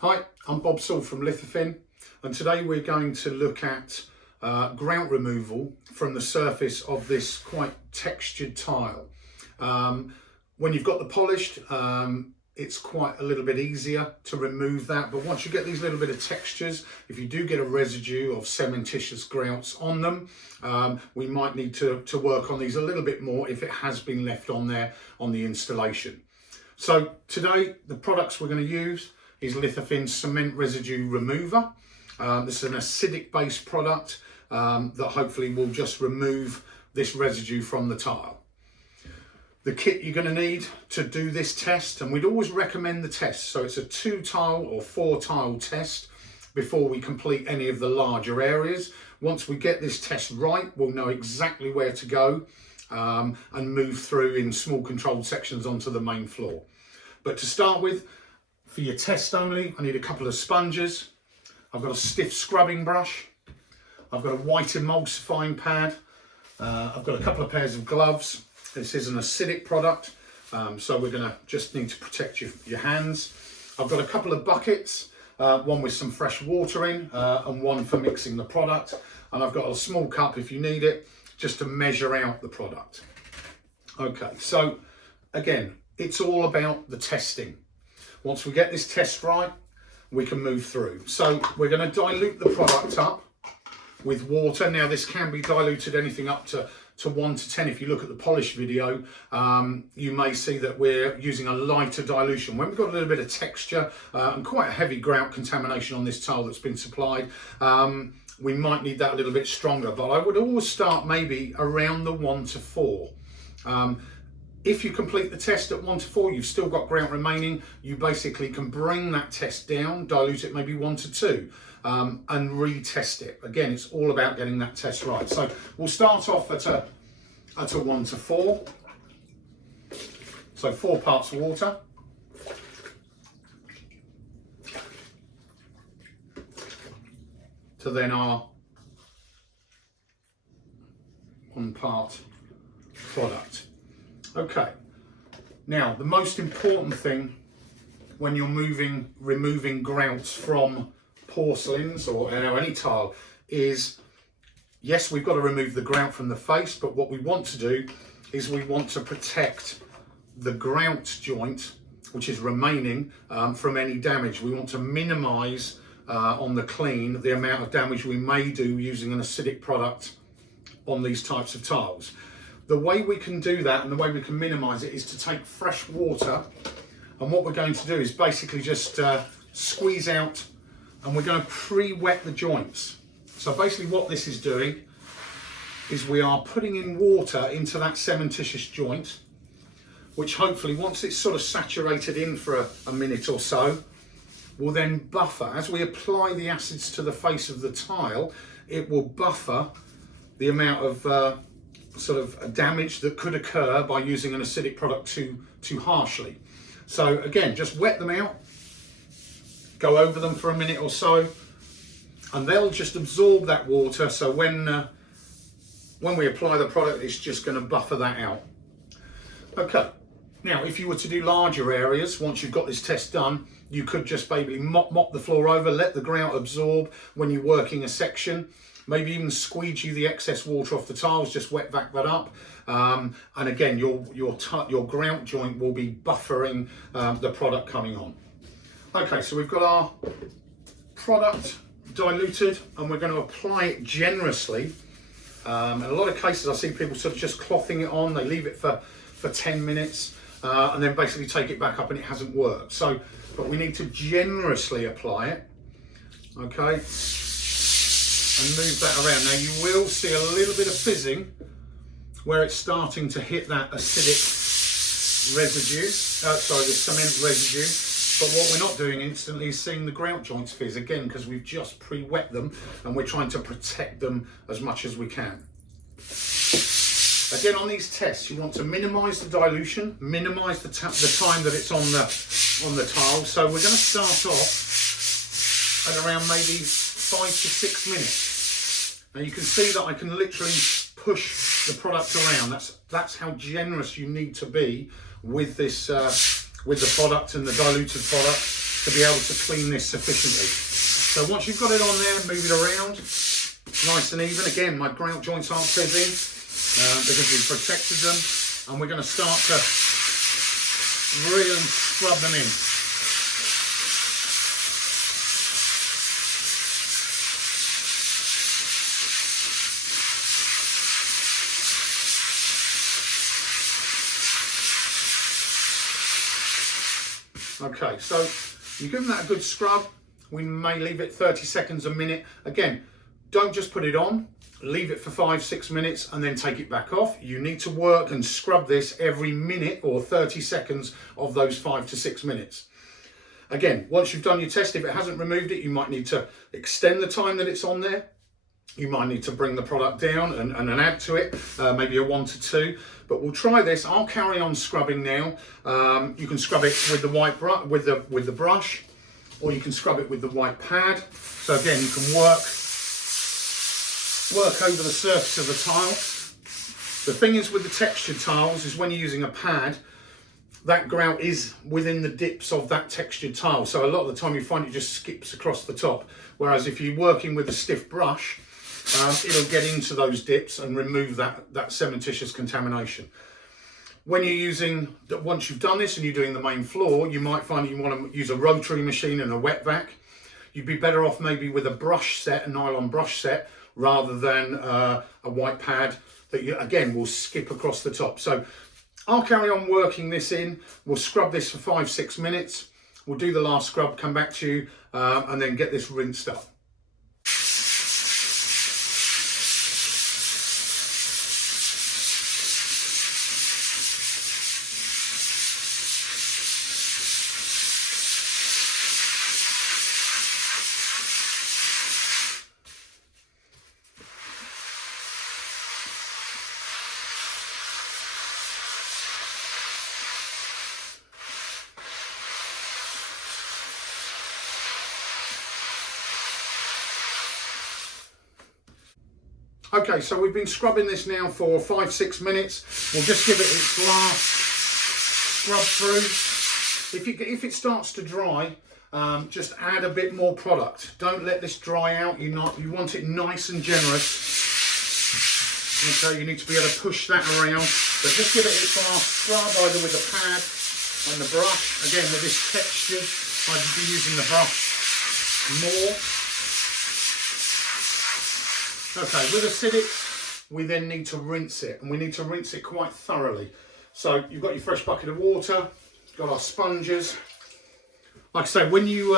Hi, I'm Bob Saul from Lithofin, and today we're going to look at grout removal from the surface of this quite textured tile. When you've got the polished, it's quite a little bit easier to remove that, but once you get these little bit of textures, if you do get a residue of cementitious grouts on them, we might need to work on these a little bit more if it has been left on there on the installation. So today the products we're going to use is Lithofin Cement Residue Remover. This is an acidic based product that hopefully will just remove this residue from the tile. The kit you're going to need to do this test, and we'd always recommend the test, so it's a 2 tile or 4 tile test before we complete any of the larger areas. Once we get this test right, we'll know exactly where to go and move through in small controlled sections onto the main floor. But to start with, for your test only, I need a couple of sponges. I've got a stiff scrubbing brush. I've got a white emulsifying pad. I've got a couple of pairs of gloves. This is an acidic product, so we're going to just need to protect your hands. I've got a couple of buckets, one with some fresh water in and one for mixing the product. And I've got a small cup if you need it, just to measure out the product. Okay, so again, it's all about the testing. Once we get this test right, we can move through. So we're going to dilute the product up with water. Now this can be diluted anything up to 1 to 10. If you look at the polish video, you may see that we're using a lighter dilution. When we've got a little bit of texture and quite a heavy grout contamination on this tile that's been supplied, we might need that a little bit stronger. But I would always start maybe around the 1 to 4. If you complete the test at 1 to 4, you've still got grout remaining, you basically can bring that test down, dilute it maybe 1 to 2, and retest it. Again, it's all about getting that test right. So we'll start off at a 1 to 4. So 4 parts water. To then our 1 part product. Okay, now the most important thing when you're removing grouts from porcelains or any tile is, yes, we've got to remove the grout from the face, but what we want to do is we want to protect the grout joint, which is remaining, from any damage. We want to minimise on the clean the amount of damage we may do using an acidic product on these types of tiles. The way we can do that and the way we can minimise it is to take fresh water, and what we're going to do is basically just squeeze out, and we're going to pre-wet the joints. So basically what this is doing is we are putting in water into that cementitious joint, which hopefully once it's sort of saturated in for a minute or so, will then buffer. As we apply the acids to the face of the tile, it will buffer the amount of sort of damage that could occur by using an acidic product too harshly. So again, just wet them out, go over them for a minute or so, and they'll just absorb that water. So when we apply the product, it's just going to buffer that out. Okay, now if you were to do larger areas, once you've got this test done, you could just basically mop the floor over, let the grout absorb when you're working a section. Maybe even squeegee the excess water off the tiles, just wet back that up. And again, your grout joint will be buffering the product coming on. Okay, so we've got our product diluted and we're going to apply it generously. In a lot of cases, I see people sort of just clothing it on. They leave it for 10 minutes and then basically take it back up and it hasn't worked. So, but we need to generously apply it. Okay. And move that around. Now you will see a little bit of fizzing where it's starting to hit that acidic residue, the cement residue. But what we're not doing instantly is seeing the grout joints fizz, again, because we've just pre-wet them and we're trying to protect them as much as we can. Again, on these tests, you want to minimise the dilution, minimise the time that it's on the tile. So we're going to start off at around maybe 5 to 6 minutes. Now you can see that I can literally push the product around. That's how generous you need to be with this with the product and the diluted product. to be able to clean this sufficiently. So once you've got it on there, move it around, nice and even. Again, my grout joints aren't fizzing because we've protected them, and we're going to start to really scrub them in. Okay, so you give them that a good scrub. We may leave it 30 seconds, a minute. Again, don't just put it on, leave it for 5-6 minutes and then take it back off. You need to work and scrub this every minute or 30 seconds of those 5 to 6 minutes. Again, once you've done your test, if it hasn't removed it, you might need to extend the time that it's on there. You might need to bring the product down and add to it, maybe a 1 to 2. But we'll try this. I'll carry on scrubbing now. You can scrub it with the white with the brush, or you can scrub it with the white pad. So again, you can work over the surface of the tile. The thing is with the textured tiles is when you're using a pad, that grout is within the dips of that textured tile. So a lot of the time you find it just skips across the top. Whereas if you're working with a stiff brush, it'll get into those dips and remove that cementitious contamination. When you're using, once you've done this and you're doing the main floor, you might find you want to use a rotary machine and a wet vac. You'd be better off maybe with a brush set, a nylon brush set, rather than a white pad that you, again, will skip across the top. So I'll carry on working this in. We'll scrub this for 5-6 minutes. We'll do the last scrub, come back to you, and then get this rinsed up. Okay, so we've been scrubbing this now for 5-6 minutes. We'll just give it its last scrub through. If it starts to dry, just add a bit more product. Don't let this dry out. You want it nice and generous. Okay, you need to be able to push that around. But just give it its last scrub, either with the pad and the brush. Again, with this texture, I'd be using the brush more. Okay, with acidics, we then need to rinse it, and we need to rinse it quite thoroughly. So you've got your fresh bucket of water, got our sponges. Like I say, when you,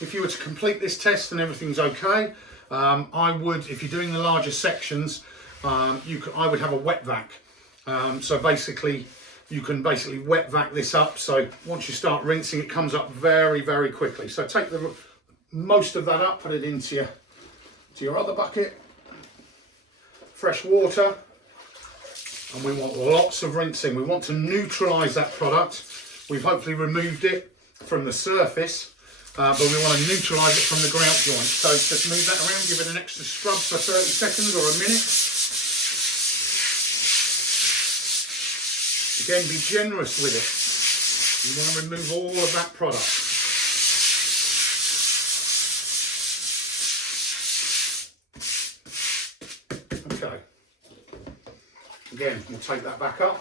if you were to complete this test and everything's okay, I would, if you're doing the larger sections, I would have a wet vac. So basically, you can basically wet vac this up. So once you start rinsing, it comes up very, very quickly. So take most of that up, put it into your other bucket. Fresh water, and we want lots of rinsing. We want to neutralize that product. We've hopefully removed it from the surface, but we want to neutralize it from the grout joint. So just move that around, give it an extra scrub for 30 seconds or a minute. Again, be generous with it. You want to remove all of that product. Okay, again, we'll take that back up.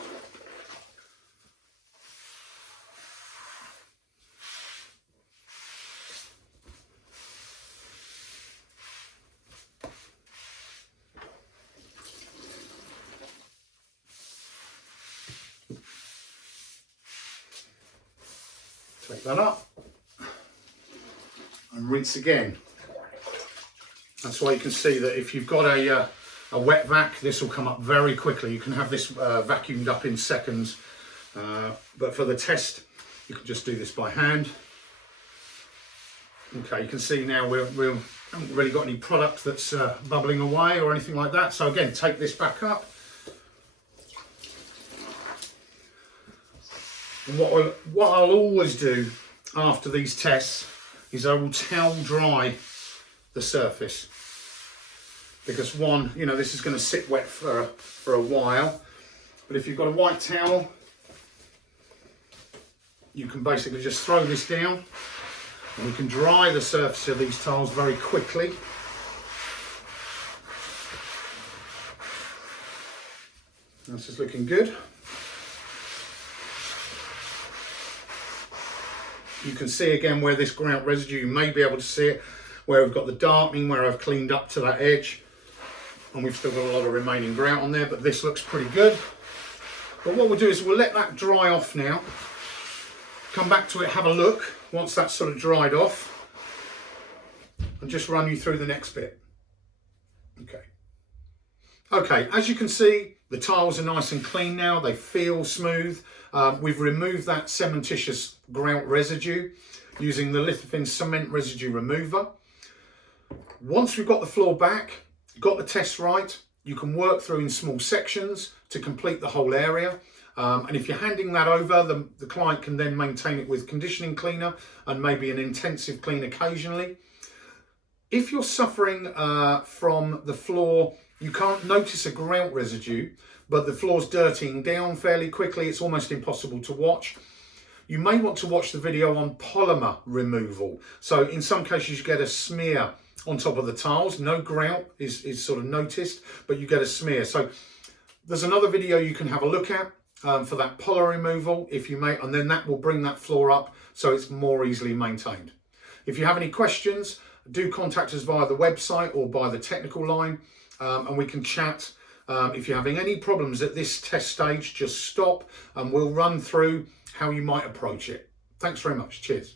Take that up and rinse again. That's why you can see that if you've got a wet vac, this will come up very quickly. You can have this vacuumed up in seconds, but for the test, you can just do this by hand. Okay, you can see now we haven't really got any product that's bubbling away or anything like that. So again, take this back up. And what I'll always do after these tests is I will towel dry the surface. Because one, you know, this is going to sit wet for a while. But if you've got a white towel, you can basically just throw this down And we can dry the surface of these tiles very quickly. This is looking good. You can see again where this grout residue, you may be able to see it, where we've got the darkening, where I've cleaned up to that edge. And we've still got a lot of remaining grout on there, but this looks pretty good. But what we'll do is we'll let that dry off now. Come back to it, have a look once that's sort of dried off, and just run you through the next bit. Okay, as you can see, the tiles are nice and clean now. They feel smooth. We've removed that cementitious grout residue using the Lithofin cement residue remover. Once we've got the floor back, got the test right, you can work through in small sections to complete the whole area. And if you're handing that over, the client can then maintain it with conditioning cleaner and maybe an intensive clean occasionally. If you're suffering from the floor, you can't notice a grout residue, but the floor's dirtying down fairly quickly, it's almost impossible to watch. You may want to watch the video on polymer removal. So in some cases you get a smear on top of the tiles. No grout is sort of noticed, but you get a smear. So there's another video you can have a look at for that polymer removal, if you may, and then that will bring that floor up so it's more easily maintained. If you have any questions, do contact us via the website or by the technical line, and we can chat. If you're having any problems at this test stage, just stop and we'll run through how you might approach it. Thanks very much. Cheers.